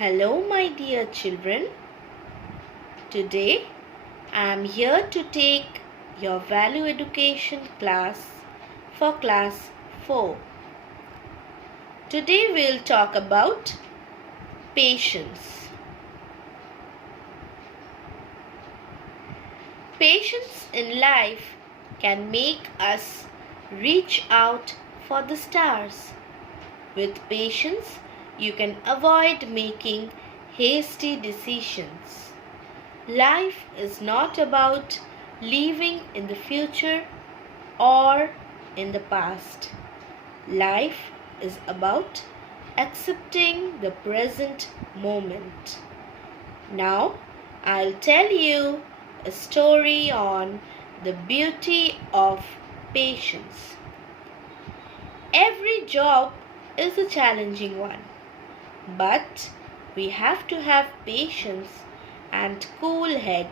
Hello, my dear children. Today I am here to take your value education class for class 4. Today we'll talk about patience. Patience in life can make us reach out for the stars. With patience, you can avoid making hasty decisions. Life is not about living in the future or in the past. Life is about accepting the present moment. Now, I'll tell you a story on the beauty of patience. Every job is a challenging one, but we have to have patience and cool head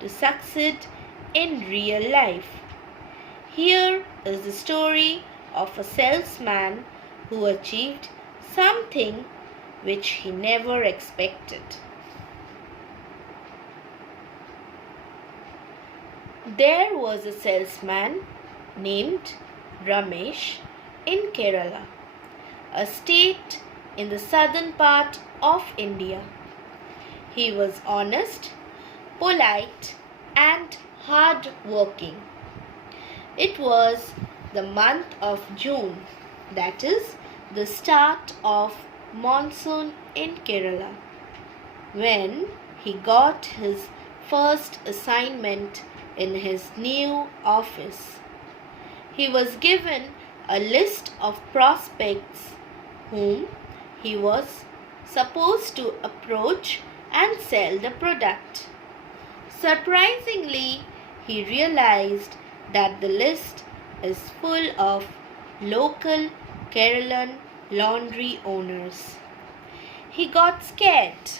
to succeed in real life. Here is the story of a salesman who achieved something which he never expected. There was a salesman named Ramesh in Kerala, a state in the southern part of India. He was honest, polite, and hard working. It was the month of June, that is, the start of monsoon in Kerala, when he got his first assignment in his new office. He was given a list of prospects whom he was supposed to approach and sell the product. Surprisingly, he realized that the list is full of local Keralan laundry owners. He got scared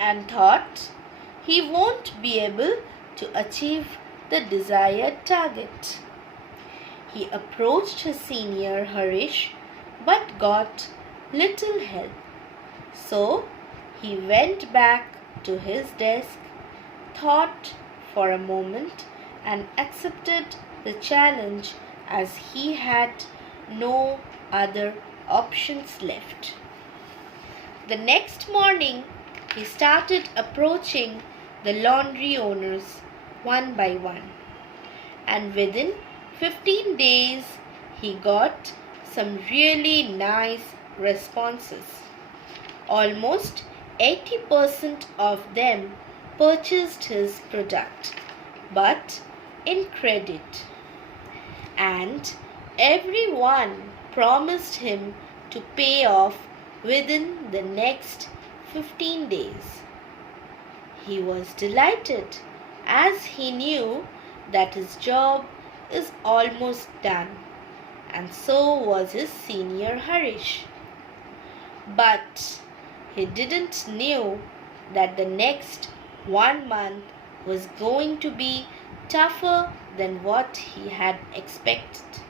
and thought he won't be able to achieve the desired target. He approached his senior Harish but got little help. So he went back to his desk, thought for a moment, and accepted the challenge as he had no other options left. The next morning, he started approaching the laundry owners one by one, and within 15 days he got some really nice responses. Almost 80% of them purchased his product, but in credit, and everyone promised him to pay off within the next 15 days. He was delighted as he knew that his job is almost done, and so was his senior Harish. But he didn't know that the next 1 month was going to be tougher than what he had expected.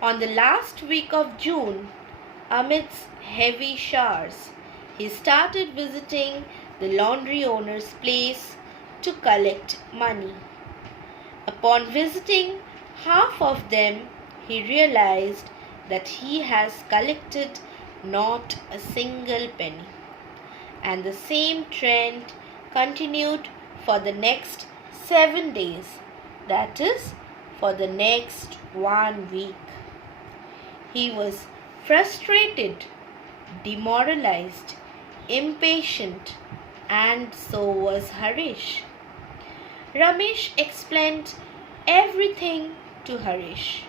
On the last week of June, amidst heavy showers, he started visiting the laundry owner's place to collect money. Upon visiting half of them, he realized that he has collected not a single penny. And the same trend continued for the next 7 days, that is, for the next 1 week. He was frustrated, demoralized, impatient, and so was Harish. Ramesh explained everything to Harish,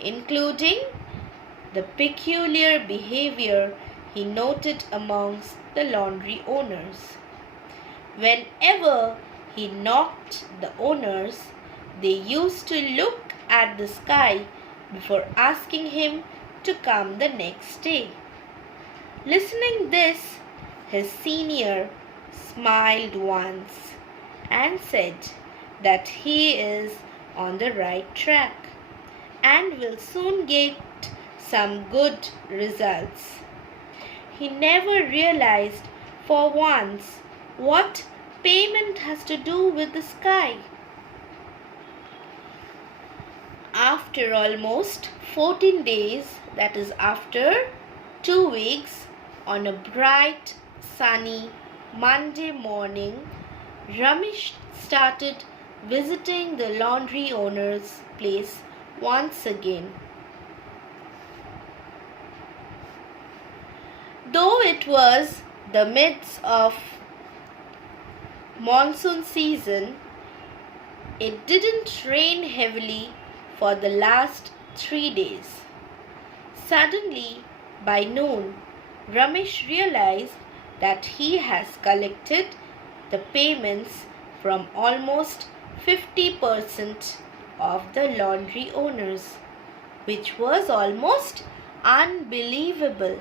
including the peculiar behavior he noted amongst the laundry owners. Whenever he knocked the owners, they used to look at the sky before asking him to come the next day. Listening this, his senior smiled once and said that he is on the right track and will soon get some good results. He never realized for once what payment has to do with the sky. After almost 14 days, that is after 2 weeks, on a bright, sunny Monday morning, Ramesh started visiting the laundry owner's place once again. Though it was the midst of monsoon season, it didn't rain heavily for the last 3 days. Suddenly, by noon, Ramesh realized that he has collected the payments from almost 50% of the laundry owners, which was almost unbelievable.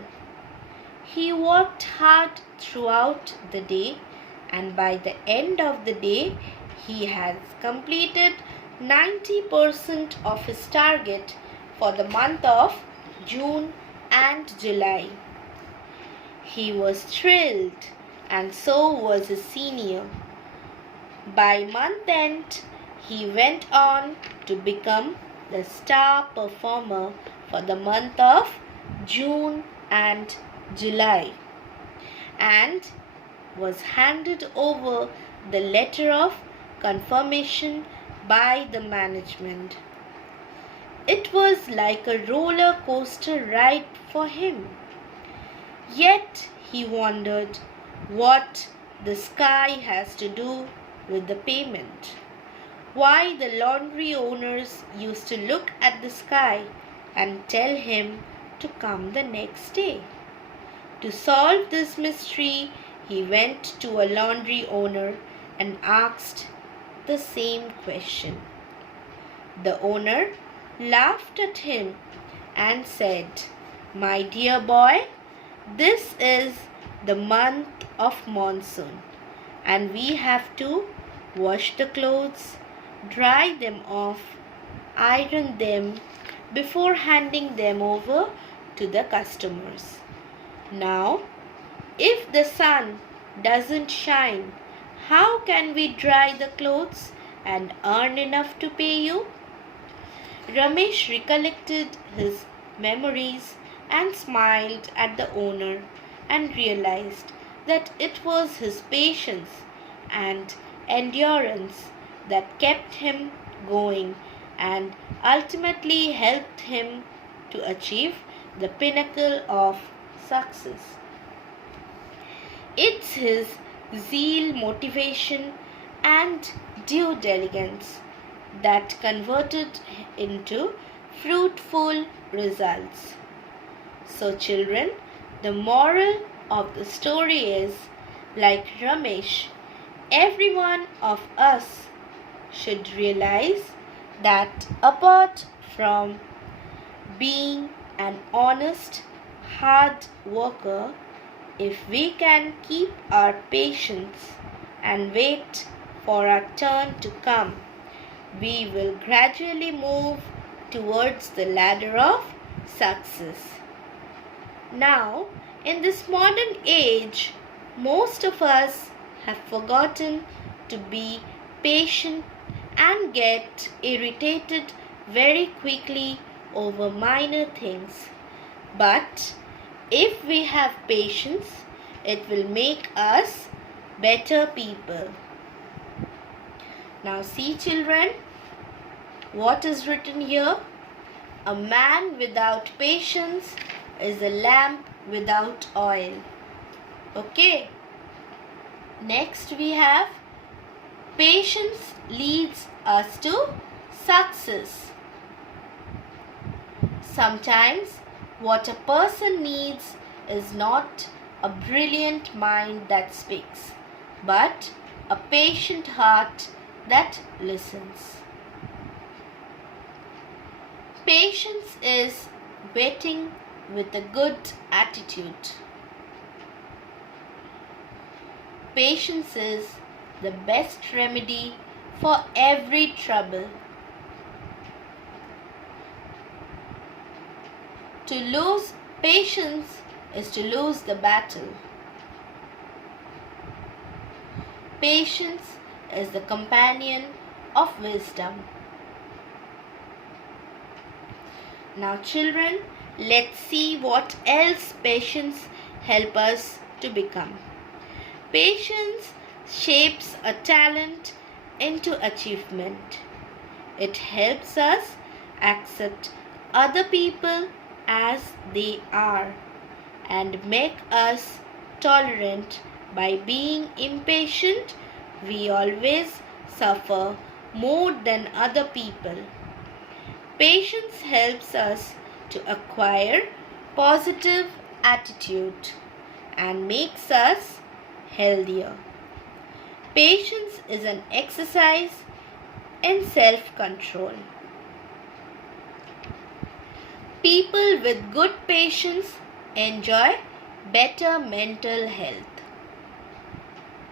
He worked hard throughout the day, and by the end of the day, he has completed 90% of his target for the month of June and July. He was thrilled, and so was his senior. By month end, he went on to become the star performer for the month of June and July, and was handed over the letter of confirmation by the management. It was like a roller coaster ride for him. Yet he wondered what the sky has to do with the payment. Why the laundry owners used to look at the sky and tell him to come the next day. To solve this mystery, he went to a laundry owner and asked the same question. The owner laughed at him and said, "My dear boy, this is the month of monsoon, and we have to wash the clothes, dry them off, iron them before handing them over to the customers. Now, if the sun doesn't shine, how can we dry the clothes and earn enough to pay you?" Ramesh recollected his memories and smiled at the owner and realized that it was his patience and endurance that kept him going and ultimately helped him to achieve the pinnacle of success. It's his zeal, motivation, and due diligence that converted into fruitful results. So, children, the moral of the story is, like Ramesh, every one of us should realize that apart from being an honest, hard worker, if we can keep our patience and wait for our turn to come, we will gradually move towards the ladder of success. Now, in this modern age, most of us have forgotten to be patient and get irritated very quickly over minor things. But if we have patience, it will make us better people. Now see, children, what is written here? A man without patience is a lamp without oil. Okay. Next we have patience leads us to success. Sometimes what a person needs is not a brilliant mind that speaks, but a patient heart that listens. Patience is waiting with a good attitude. Patience is the best remedy for every trouble. To lose patience is to lose the battle. Patience is the companion of wisdom. Now children, let's see what else patience helps us to become. Patience shapes a talent into achievement. It helps us accept other people as they are and make us tolerant. By being impatient, we always suffer more than other people. Patience helps us to acquire positive attitude and makes us healthier. Patience is an exercise in self-control. People with good patience enjoy better mental health.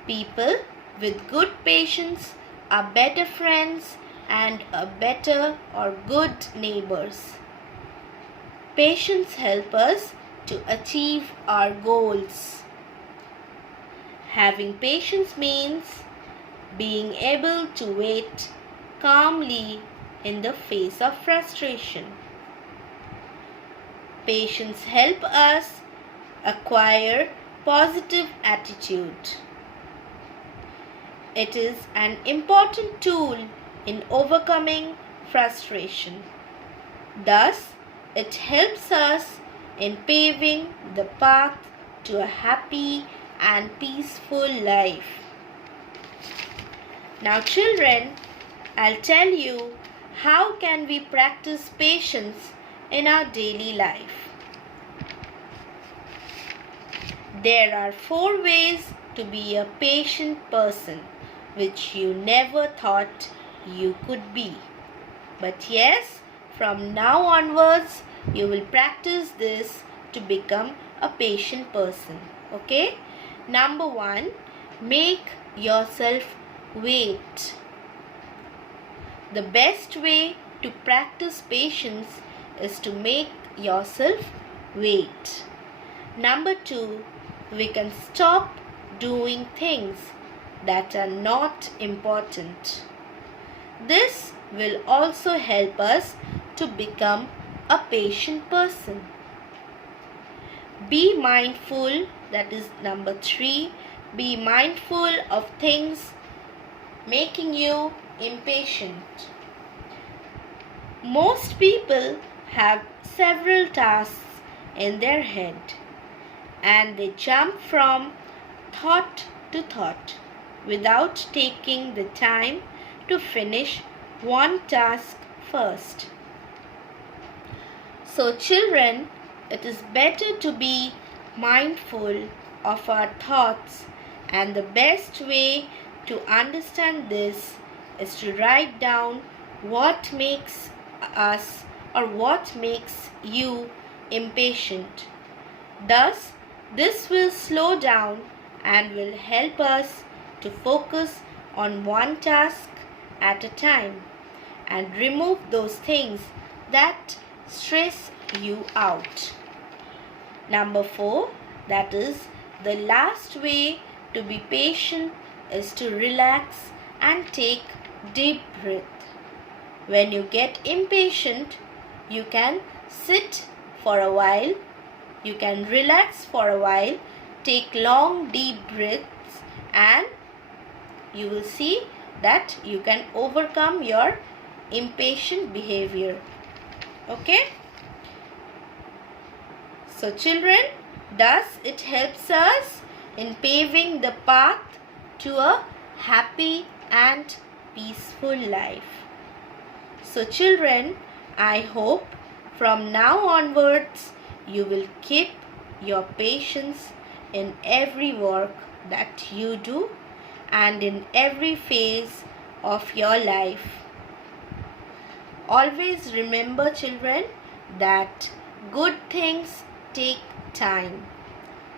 People with good patience are better friends and are better or good neighbors. Patience helps us to achieve our goals. Having patience means being able to wait calmly in the face of frustration. Patience helps us acquire positive attitude. It is an important tool in overcoming frustration. Thus, it helps us in paving the path to a happy and peaceful life. Now children, I'll tell you how can we practice patience in our daily life. There are 4 ways to be a patient person which you never thought you could be. But yes, from now onwards, you will practice this to become a patient person. Okay? Number 1, make yourself wait. The best way to practice patience is to make yourself wait. Number 2, we can stop doing things that are not important. This will also help us to become a patient person. Be mindful, that is number 3. Be mindful of things making you impatient. Most people have several tasks in their head and they jump from thought to thought without taking the time to finish one task first. So children, it is better to be mindful of our thoughts, and the best way to understand this is to write down what makes us or what makes you impatient. Thus, this will slow down and will help us to focus on one task at a time and remove those things that stress you out. Number 4, that is the last way to be patient, is to relax and take deep breath. When you get impatient, you can sit for a while, you can relax for a while, take long deep breaths, and you will see that you can overcome your impatient behavior. Okay? So children, thus it helps us in paving the path to a happy and peaceful life. So children, I hope from now onwards you will keep your patience in every work that you do and in every phase of your life. Always remember children that good things take time.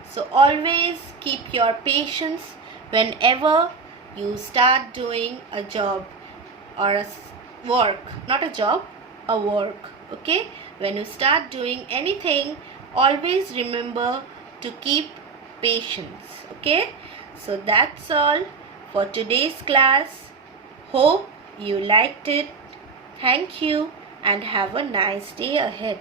So always keep your patience whenever you start doing a job or a work, not a job, a work. Okay? When you start doing anything, always remember to keep patience. Okay? So that's all for today's class. Hope you liked it. Thank you and have a nice day ahead.